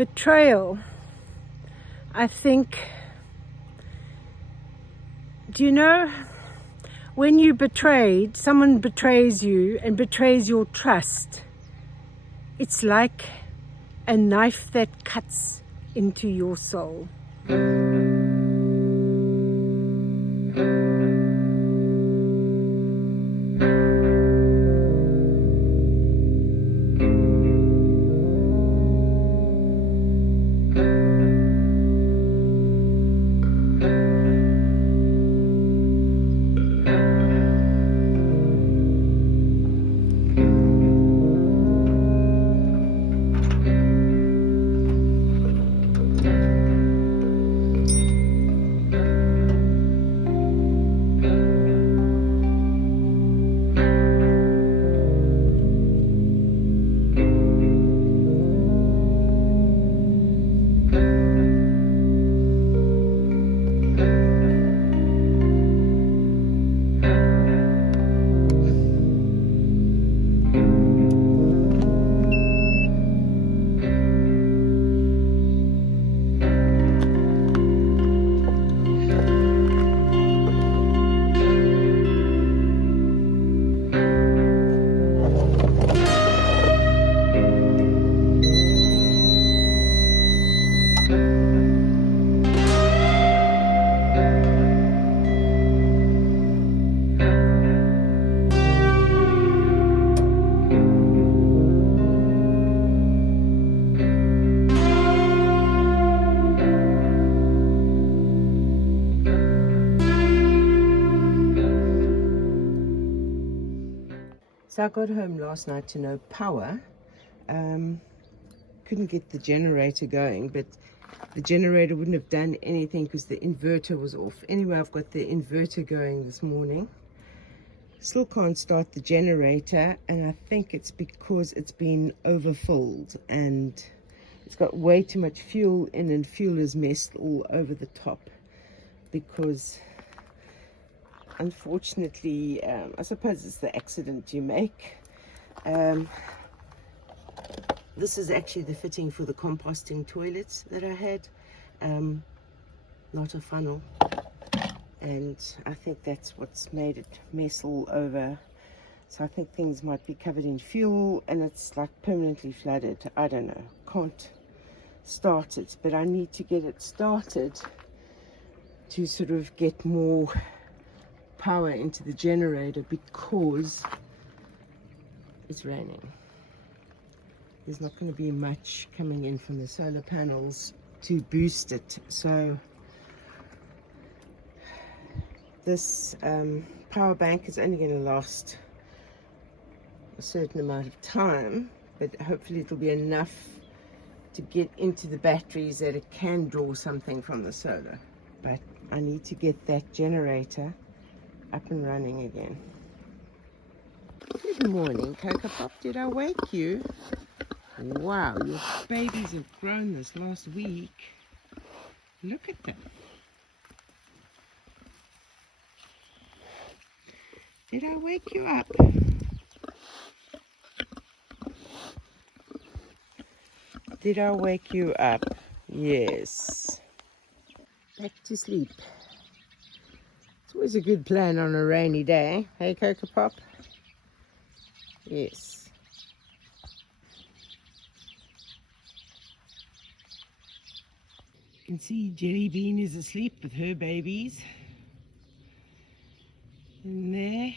betrayal. I think, do you know, when you betrayed, someone betrays you and betrays your trust, it's like a knife that cuts into your soul. So I got home last night to no power. Couldn't get the generator going, but the generator wouldn't have done anything because the inverter was off. Anyway, I've got the inverter going this morning. Still can't start the generator, and I think it's because it's been overfilled and it's got way too much fuel in, and fuel is messed all over the top because unfortunately, I suppose it's the accident you make. This is actually the fitting for the composting toilets that I had, not a funnel, and I think that's what's made it mess all over. So I think things might be covered in fuel and it's like permanently flooded. I don't know, can't start it, but I need to get it started to sort of get more power into the generator because it's raining. There's not going to be much coming in from the solar panels to boost it. So this power bank is only going to last a certain amount of time, but hopefully it'll be enough to get into the batteries that it can draw something from the solar. But I need to get that generator up and running again. Good morning, Cocoa Pop. Did I wake you? Wow, your babies have grown this last week. Look at them. Did I wake you up? Did I wake you up? Yes. Back to sleep. It's always a good plan on a rainy day. Hey, Cocoa Pop? Yes. You can see Jelly Bean is asleep with her babies. In there.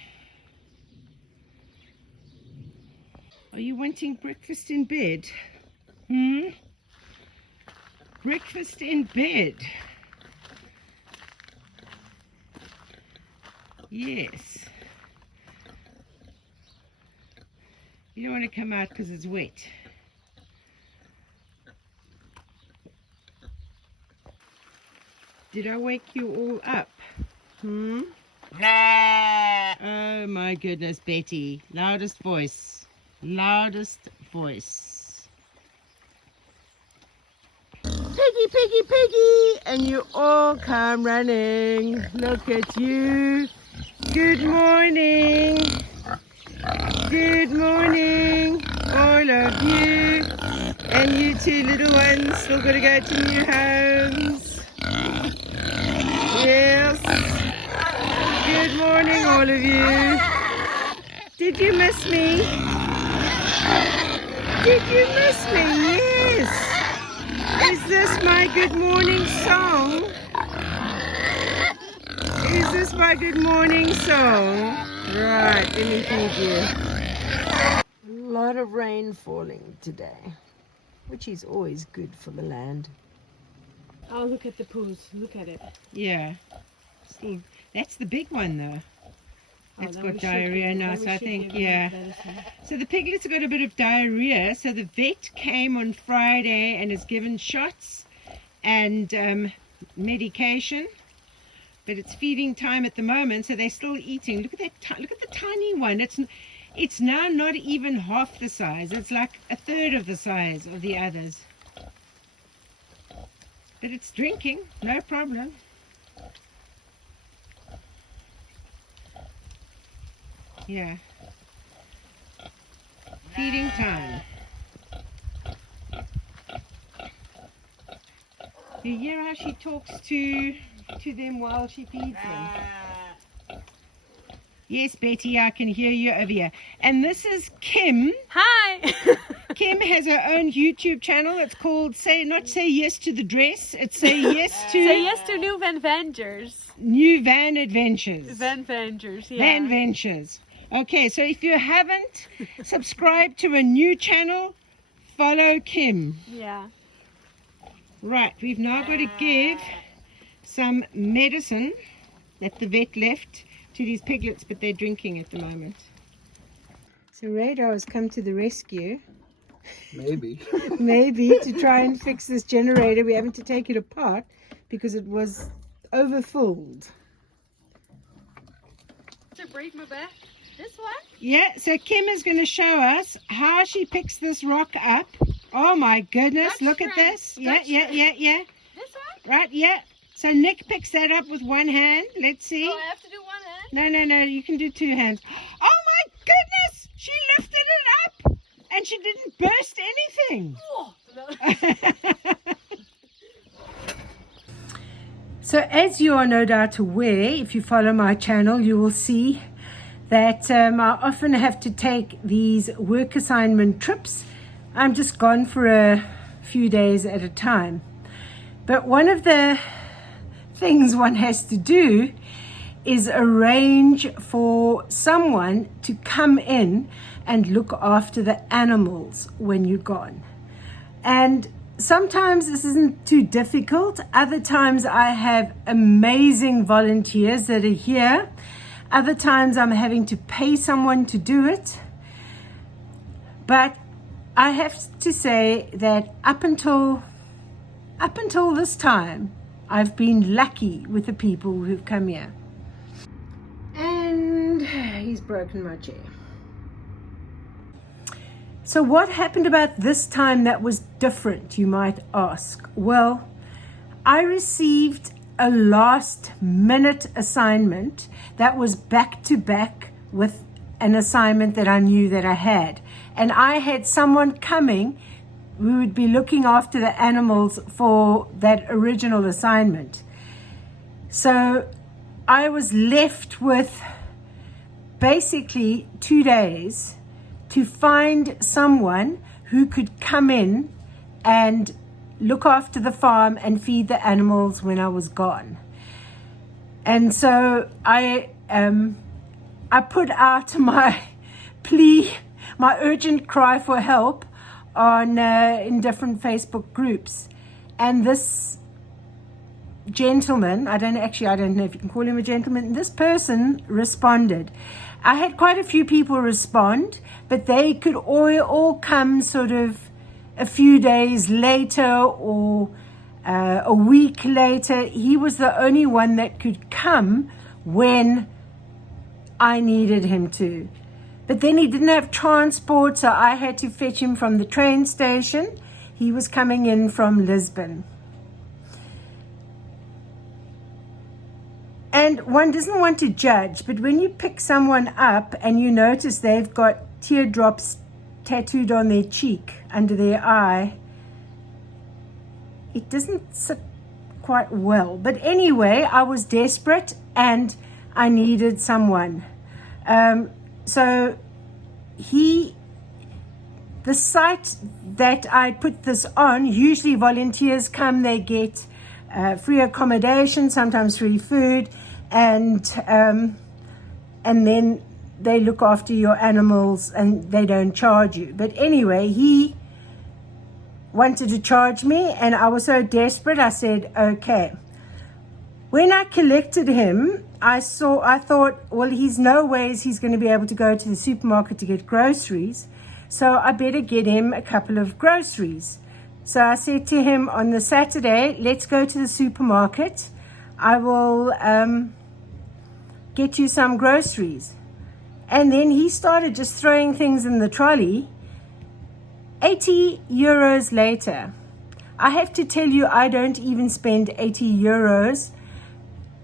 Are you wanting breakfast in bed? Breakfast in bed. Yes. You don't want to come out because it's wet. Did I wake you all up? Nah. Oh my goodness, Betty. Loudest voice. Loudest voice. Piggy, piggy, piggy! And you all come running. Look at you. Good morning. Good morning, all of you. And you two little ones still got to go to new homes. Yes. Good morning, all of you. Did you miss me? Did you miss me? Yes. Is this my good morning song? Is this my good morning song? Right, let me feed you. A lot of rain falling today, which is always good for the land. Oh, look at the poos. Look at it. Yeah. Still, that's the big one though. It's got diarrhea now, so I think, yeah. So the piglet's got a bit of diarrhea, so the vet came on Friday and has given shots and medication. But it's feeding time at the moment, so they're still eating. Look at that! Look at the tiny one. It's now not even half the size. It's like a third of the size of the others. But it's drinking, no problem. Yeah. Feeding time. You hear how she talks to them while she feeds them. Yes, Betty, I can hear you over here. And this is Kim. Hi! Kim has her own YouTube channel. It's called Not Say Yes to the Dress. It's Say Yes to... Say Yes to New Van Ventures. New Van Adventures. Van Ventures, yeah. Van Ventures. Okay, so if you haven't subscribed to a new channel, follow Kim. Yeah. Right, we've now got to give some medicine that the vet left to these piglets, but they're drinking at the moment. So Radar has come to the rescue. Maybe. Maybe to try and fix this generator. We're having to take it apart because it was overfilled. To break my back. This one? Yeah, so Kim is going to show us how she picks this rock up. Oh my goodness, look at this. Yeah. This one? Right, yeah. So Nick picks that up with one hand. Let's see. Oh, I have to do one hand? No, you can do two hands. Oh my goodness! She lifted it up and she didn't burst anything. Oh, no. So as you are no doubt aware, if you follow my channel, you will see that I often have to take these work assignment trips. I'm just gone for a few days at a time. But one of the things one has to do is arrange for someone to come in and look after the animals when you're gone. And sometimes this isn't too difficult. Other times I have amazing volunteers that are here. Other times I'm having to pay someone to do it. But I have to say that up until this time, I've been lucky with the people who've come here. And he's broken my chair. So what happened about this time that was different, you might ask? Well, I received a last minute assignment that was back to back with an assignment that I knew that I had. And I had someone coming who would be looking after the animals for that original assignment. So I was left with basically 2 days to find someone who could come in and look after the farm and feed the animals when I was gone. And so I put out my plea, my urgent cry for help on in different Facebook groups. And this gentleman, I don't know if you can call him a gentleman, this person responded. I had quite a few people respond, but they could all come sort of a few days later or a week later. He was the only one that could come when I needed him to. But then he didn't have transport, so I had to fetch him from the train station. He was coming in from Lisbon. And one doesn't want to judge, but when you pick someone up and you notice they've got teardrops tattooed on their cheek, under their eye, it doesn't sit quite well. But anyway, I was desperate and I needed someone. So the site that I put this on, usually volunteers come, they get free accommodation, sometimes free food, and then they look after your animals and they don't charge you. But anyway, he wanted to charge me and I was so desperate, I said, okay. When I collected him, I thought, well, he's no ways he's going to be able to go to the supermarket to get groceries. So I better get him a couple of groceries. So I said to him on the Saturday, let's go to the supermarket. I will get you some groceries. And then he started just throwing things in the trolley. 80 euros later. I have to tell you, I don't even spend 80 euros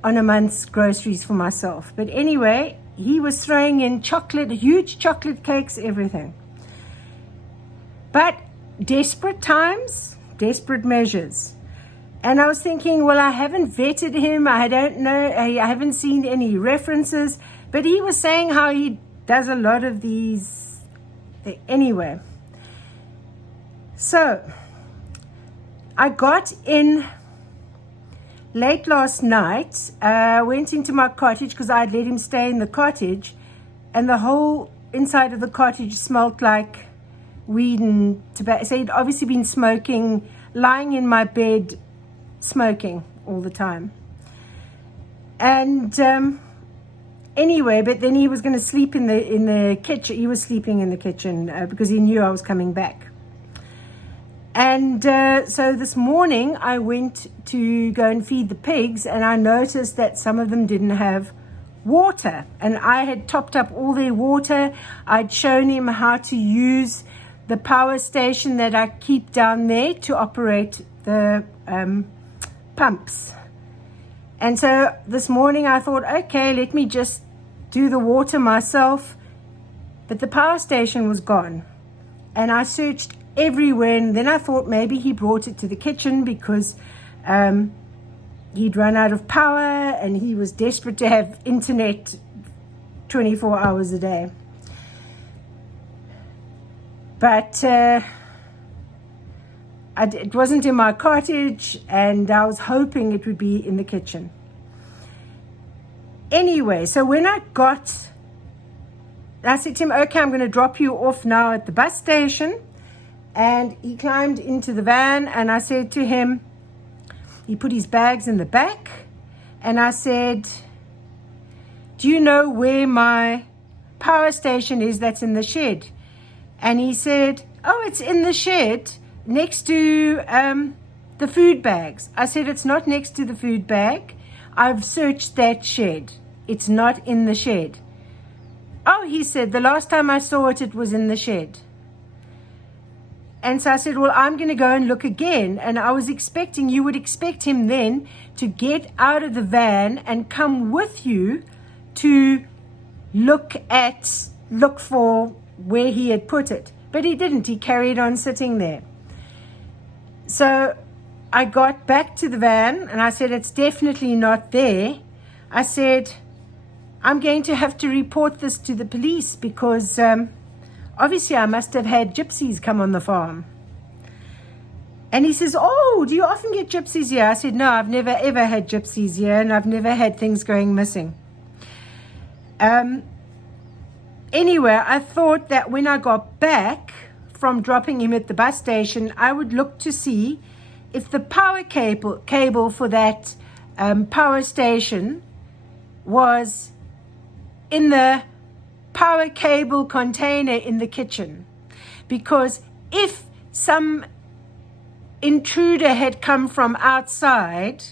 on a month's groceries for myself. But anyway, he was throwing in chocolate, huge chocolate cakes, everything. But desperate times, desperate measures. And I was thinking, well, I haven't vetted him. I don't know. I haven't seen any references. But he was saying how he does a lot of these. Anyway. So I got in late last night, went into my cottage because I'd let him stay in the cottage, and the whole inside of the cottage smelled like weed and tobacco. So he'd obviously been smoking, lying in my bed, smoking all the time. And anyway, but then he was going to sleep in the kitchen. He was sleeping in the kitchen because he knew I was coming back. And so this morning I went to go and feed the pigs, and I noticed that some of them didn't have water, and I had topped up all their water. I'd shown him how to use the power station that I keep down there to operate the pumps. And so this morning I thought, okay, let me just do the water myself. But the power station was gone, and I searched everywhere, and then I thought maybe he brought it to the kitchen because he'd run out of power and he was desperate to have internet 24 hours a day. But it wasn't in my cottage, and I was hoping it would be in the kitchen. Anyway, so when I said to him, okay, I'm going to drop you off now at the bus station. And he climbed into the van, and I said to him, he put his bags in the back, and I said, do you know where my power station is that's in the shed? And he said, oh, it's in the shed next to the food bags. I said, it's not next to the food bag. I've searched that shed. It's not in the shed. Oh, he said, the last time I saw it, it was in the shed. And so I said, well, I'm going to go and look again. And I was expecting, you would expect him then to get out of the van and come with you to look for where he had put it. But he didn't. He carried on sitting there. So I got back to the van and I said, it's definitely not there. I said, I'm going to have to report this to the police because obviously I must have had gypsies come on the farm. And he says, oh, do you often get gypsies here? I said, no, I've never ever had gypsies here, and I've never had things going missing. Anyway, I thought that when I got back from dropping him at the bus station, I would look to see if the power cable for that power station was in the power cable container in the kitchen. Because if some intruder had come from outside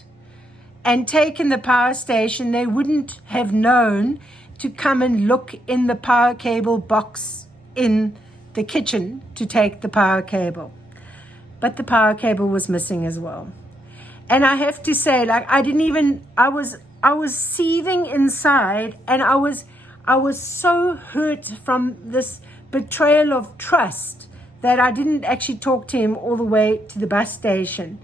and taken the power station, they wouldn't have known to come and look in the power cable box in the kitchen to take the power cable. But the power cable was missing as well. And I have to say, like, I was seething inside, and I was so hurt from this betrayal of trust that I didn't actually talk to him all the way to the bus station.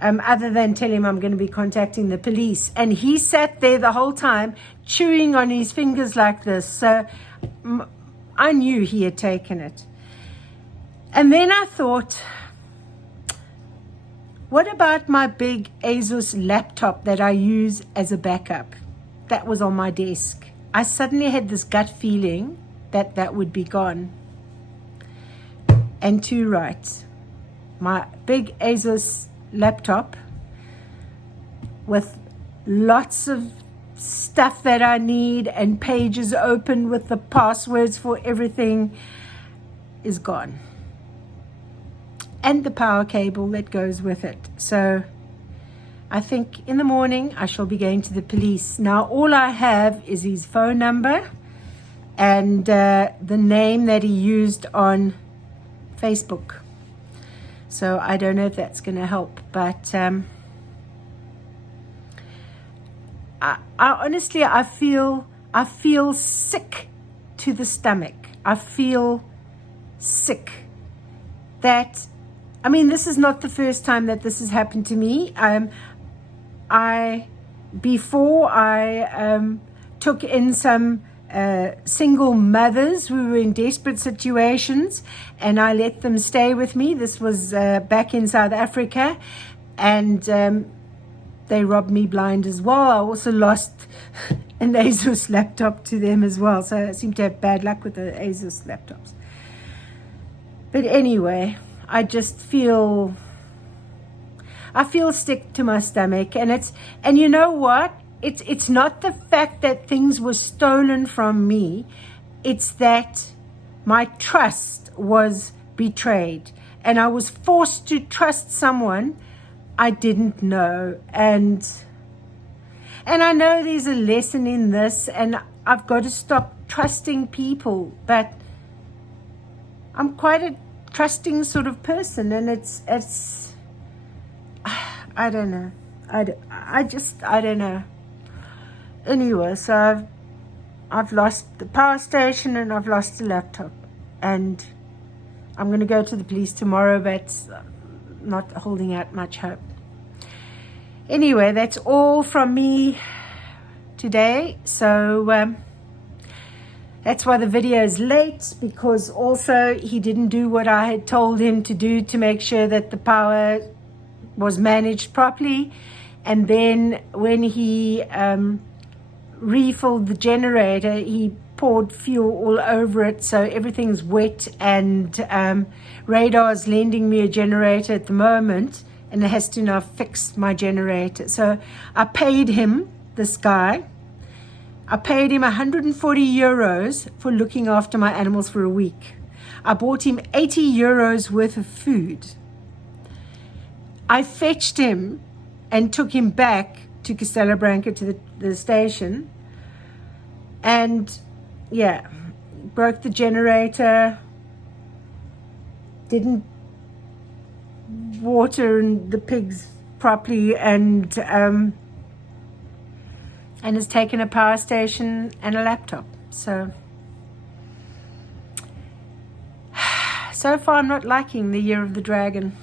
other than tell him I'm going to be contacting the police. And he sat there the whole time chewing on his fingers like this. So I knew he had taken it. And then I thought, what about my big Asus laptop that I use as a backup? That was on my desk. I suddenly had this gut feeling that that would be gone. And too right. My big Asus laptop with lots of stuff that I need and pages open with the passwords for everything is gone. And the power cable that goes with it. So I think in the morning I shall be going to the police. Now all I have is his phone number and the name that he used on Facebook. So I don't know if that's going to help, but I honestly, I feel sick to the stomach. I feel sick. That, I mean, this is not the first time that this has happened to me. Before I took in some single mothers who were in desperate situations, and I let them stay with me. This was back in South Africa, and they robbed me blind as well. I also lost an Asus laptop to them as well, so I seem to have bad luck with the Asus laptops. But anyway, I just feel sick to my stomach, and you know what? It's not the fact that things were stolen from me. It's that my trust was betrayed. And I was forced to trust someone I didn't know. And I know there's a lesson in this, and I've got to stop trusting people. But I'm quite a trusting sort of person, and it's I don't know. I don't know. Anyway, so I've lost the power station and I've lost the laptop, and I'm going to go to the police tomorrow, but not holding out much hope. Anyway, that's all from me today. So that's why the video is late, because also he didn't do what I had told him to do to make sure that the power was managed properly. And then when he refilled the generator, he poured fuel all over it, so everything's wet, and Radar's lending me a generator at the moment, and it has to now fix my generator. So I paid him, this guy, I paid him 140 euros for looking after my animals for a week. I bought him 80 euros worth of food. I fetched him and took him back to Castelo Branco to the station, and yeah, broke the generator, didn't water the pigs properly, and has taken a power station and a laptop. So far I'm not liking the Year of the Dragon.